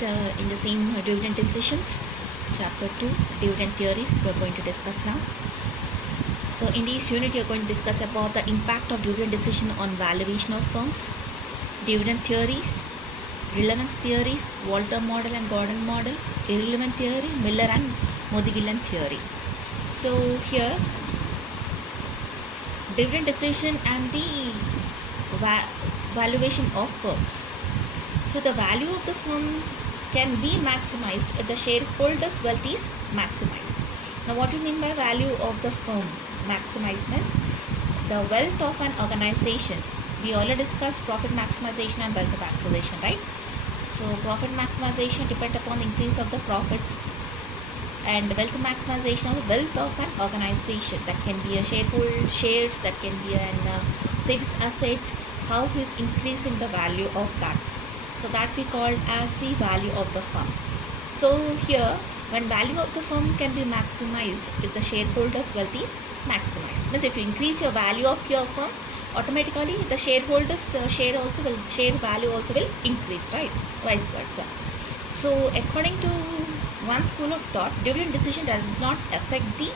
next in the same dividend decisions, chapter 2, dividend theories, we are going to discuss now. So in this unit, you are going to discuss about the impact of dividend decision on valuation of firms, dividend theories, relevance theories, Walter model and Gordon model, irrelevant theory, Miller and Modigillan theory. So here, dividend decision and the valuation of firms. So the value of the firm can be maximized if the shareholders' wealth is maximized. Now what do you mean by value of the firm maximized means the wealth of an organization. We already discussed profit maximization and wealth maximization, right? So profit maximization depends upon the increase of the profits, and wealth maximization of the wealth of an organization. That can be a shares, that can be an fixed assets, how is increasing the value of that. So that we call as the value of the firm. So here, when value of the firm can be maximized if the shareholders' wealth is maximized. Means if you increase your value of your firm, automatically the shareholders' share value also will increase, right? Vice versa. So according to one school of thought, dividend decision does not affect the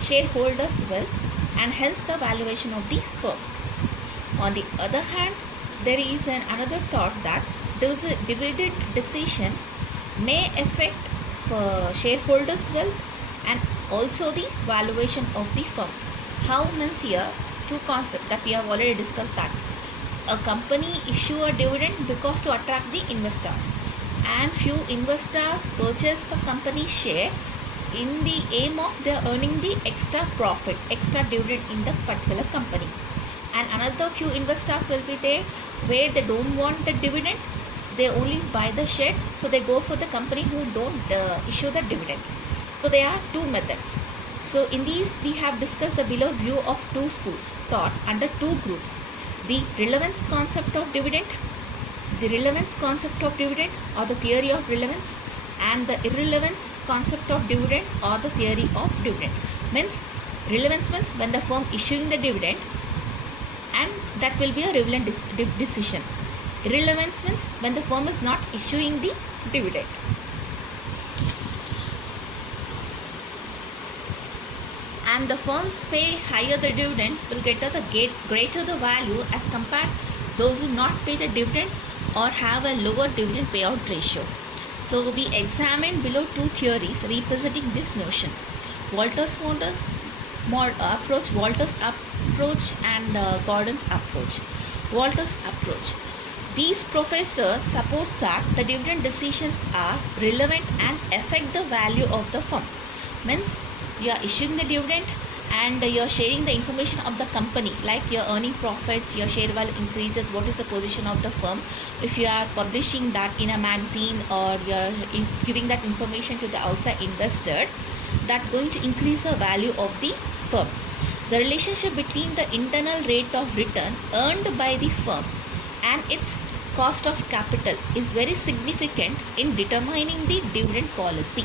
shareholders' wealth and hence the valuation of the firm. On the other hand, there is another thought that dividend decision may affect shareholders' wealth and also the valuation of the firm. How means here two concepts that we have already discussed, that a company issue a dividend because to attract the investors, and few investors purchase the company share in the aim of they are earning the extra profit, extra dividend in the particular company. And another few investors will be there where they don't want the dividend, they only buy the shares, so they go for the company who don't issue the dividend. So there are two methods. So in these we have discussed the below view of two schools thought under two groups: the relevance concept of dividend, the relevance concept of dividend or the theory of relevance, and the irrelevance concept of dividend or the theory of dividend. Means relevance means when the firm issuing the dividend, and that will be a relevant decision. Irrelevance means when the firm is not issuing the dividend. And the firms pay higher the dividend will get the greater the value as compared those who not pay the dividend or have a lower dividend payout ratio. So we examine below two theories representing this notion: Walter's approach and Gordon's approach. Walter's approach. These professors suppose that the dividend decisions are relevant and affect the value of the firm. Means you are issuing the dividend and you are sharing the information of the company, like you are earning profits, your share value increases, what is the position of the firm. If you are publishing that in a magazine or you are giving that information to the outside investor, that going to increase the value of the firm. The relationship between the internal rate of return earned by the firm and its cost of capital is very significant in determining the dividend policy.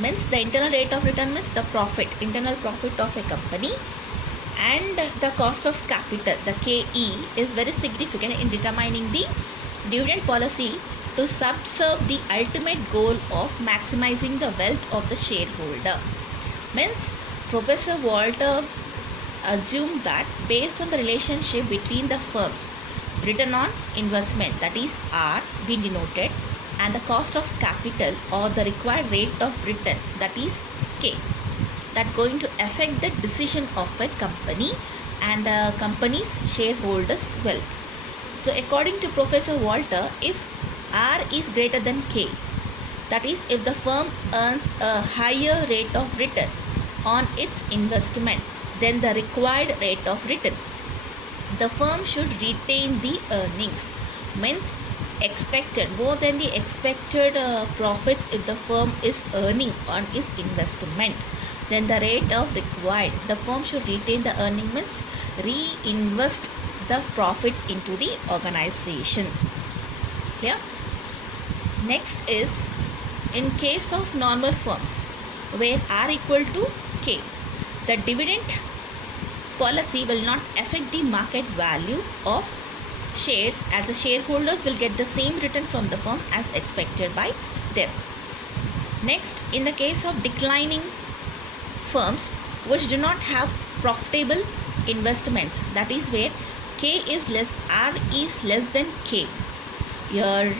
Means the internal rate of return means the internal profit of a company, and the cost of capital, the KE, is very significant in determining the dividend policy to subserve the ultimate goal of maximizing the wealth of the shareholder. Means Professor Walter assumed that based on the relationship between the firm's return on investment, that is R being denoted, and the cost of capital or the required rate of return, that is K, that going to affect the decision of a company and the company's shareholders' wealth. So according to Professor Walter, if R is greater than K, that is if the firm earns a higher rate of return on its investment than the required rate of return, the firm should retain the earnings. Means expected more than the expected profits if the firm is earning on its investment, then the rate of required, the firm should retain the earning, means reinvest the profits into the organization. Clear? Next is in case of normal firms where R equal to K, the dividend policy will not affect the market value of shares, as the shareholders will get the same return from the firm as expected by them. Next, in the case of declining firms which do not have profitable investments, that is where R is less than K. Your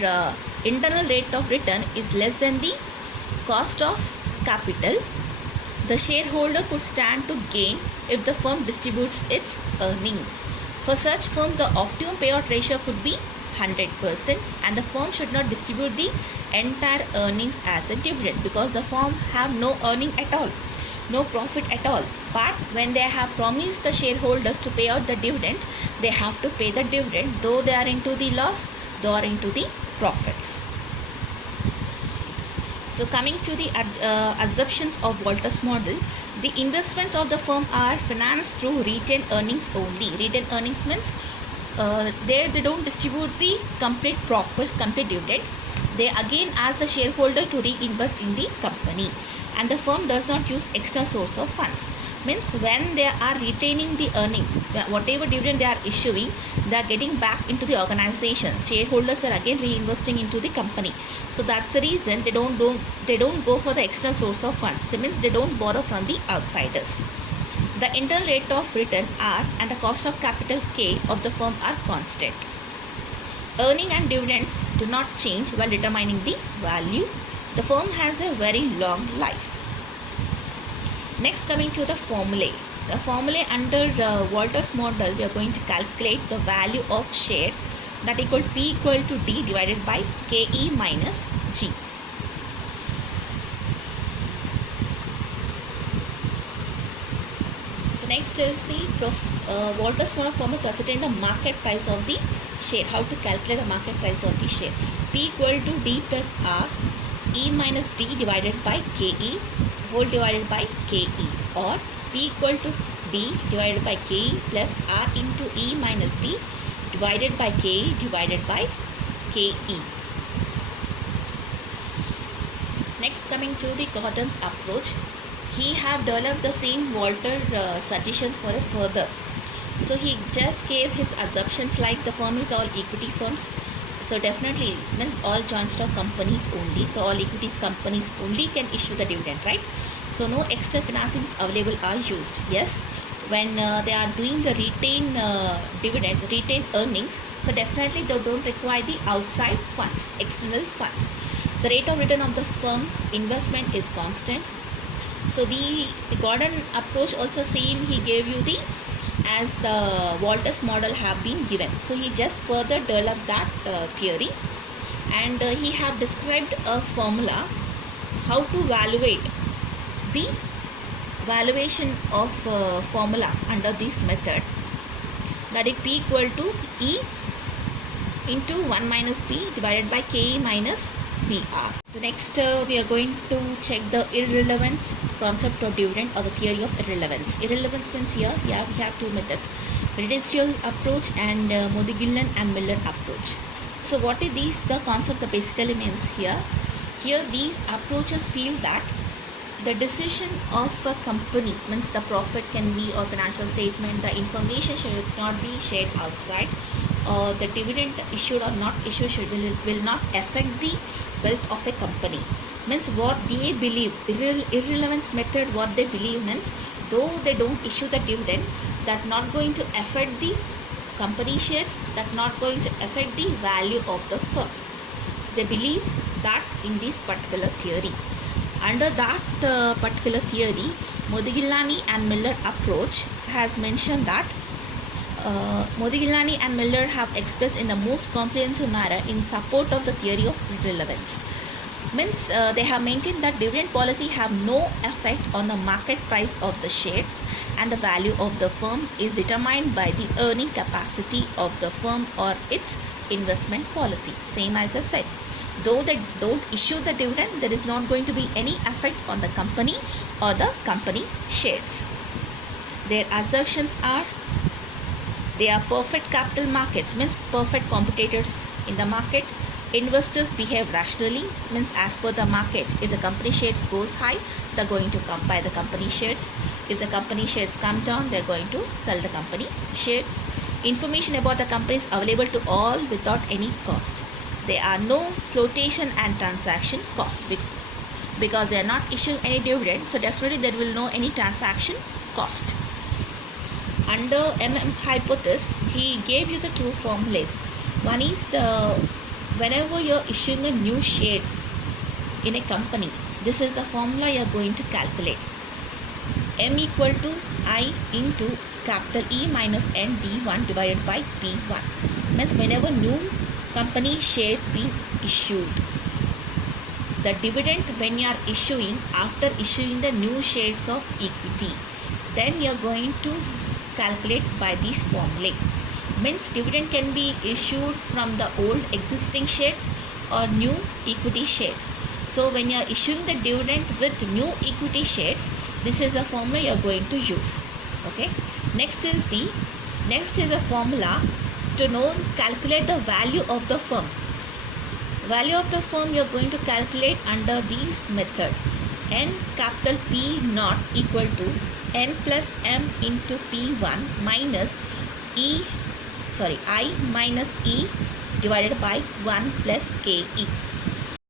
internal rate of return is less than the cost of capital. The shareholder could stand to gain if the firm distributes its earning. For such firms, the optimum payout ratio could be 100%, and the firm should not distribute the entire earnings as a dividend, because the firm have no earning at all, no profit at all. But when they have promised the shareholders to pay out the dividend, they have to pay the dividend, though they are into the loss, they are into the profits. So coming to the assumptions of Walters model, the investments of the firm are financed through retained earnings only. Retained earnings means they don't distribute the complete profits, complete dividend. They again ask the shareholder to reinvest in the company, and the firm does not use extra source of funds. Means when they are retaining the earnings, whatever dividend they are issuing, they are getting back into the organization. Shareholders are again reinvesting into the company. So that's the reason they don't go for the external source of funds. That means they don't borrow from the outsiders. The internal rate of return R and the cost of capital K of the firm are constant. Earning and dividends do not change while determining the value. The firm has a very long life. Next, coming to the formulae. The formulae under Walters model, we are going to calculate the value of share, that equal P equal to D divided by KE minus G. So next is the Walters model formula to ascertain the market price of the share. How to calculate the market price of the share? P equal to D plus R, E minus D divided by KE whole divided by KE, or P equal to D divided by KE plus R into E minus D divided by KE divided by KE. Next, coming to the Gordon's approach, he have developed the same Walters suggestions for a further. So he just gave his assumptions like the firm is all equity firms. So definitely means all joint stock companies only. So all equities companies only can issue the dividend, right? So no extra financings available are used. Yes, when they are doing the retained dividends, retained earnings, so definitely they don't require the outside funds, external funds. The rate of return of the firm's investment is constant. So the Gordon approach also same, he gave you the as the Walters model have been given. So he just further developed that theory, and he have described a formula how to evaluate the valuation of formula under this method, that is P equal to E into 1 minus P divided by KE minus PR. So next we are going to check the irrelevance concept of dividend, or the theory of irrelevance. Irrelevance means here we have two methods, Riedesel approach and Modigillan and Miller approach. So what is these? The concept that basically means here these approaches feel that the decision of a company, means the profit can be or financial statement, the information should not be shared outside, or the dividend issued or not issued will not affect the wealth of a company. Means what they believe, irrelevance method, what they believe means though they don't issue the dividend, that not going to affect the company shares, that not going to affect the value of the firm. They believe that in this particular theory. Under that particular theory, Modigillani and Miller approach has mentioned that Modigillani and Miller have expressed in the most comprehensive manner in support of the theory of irrelevance. Means they have maintained that dividend policy have no effect on the market price of the shares, and the value of the firm is determined by the earning capacity of the firm or its investment policy. Same as I said, though they don't issue the dividend, there is not going to be any effect on the company or the company shares. Their assertions are, they are perfect capital markets, means perfect competitors in the market. Investors behave rationally, means as per the market. If the company shares goes high, they are going to buy the company shares. If the company shares come down, they are going to sell the company shares. Information about the company is available to all without any cost. There are no flotation and transaction cost because they are not issuing any dividend, so definitely there will no any transaction cost. Under hypothesis, he gave you the two formulas. One is whenever you're issuing a new shares in a company, this is the formula you're going to calculate. M equal to I into capital E minus N D1 divided by P1. Means whenever new company shares being issued, the dividend when you are issuing after issuing the new shares of equity, then you are going to calculate by this formula. Means dividend can be issued from the old existing shares or new equity shares. So when you are issuing the dividend with new equity shares, this is a formula you are going to use. Okay. Next is a formula to calculate the value of the firm. Value of the firm you are going to calculate under this method. N capital P naught equal to N plus M into P1 minus I minus E divided by 1 plus KE.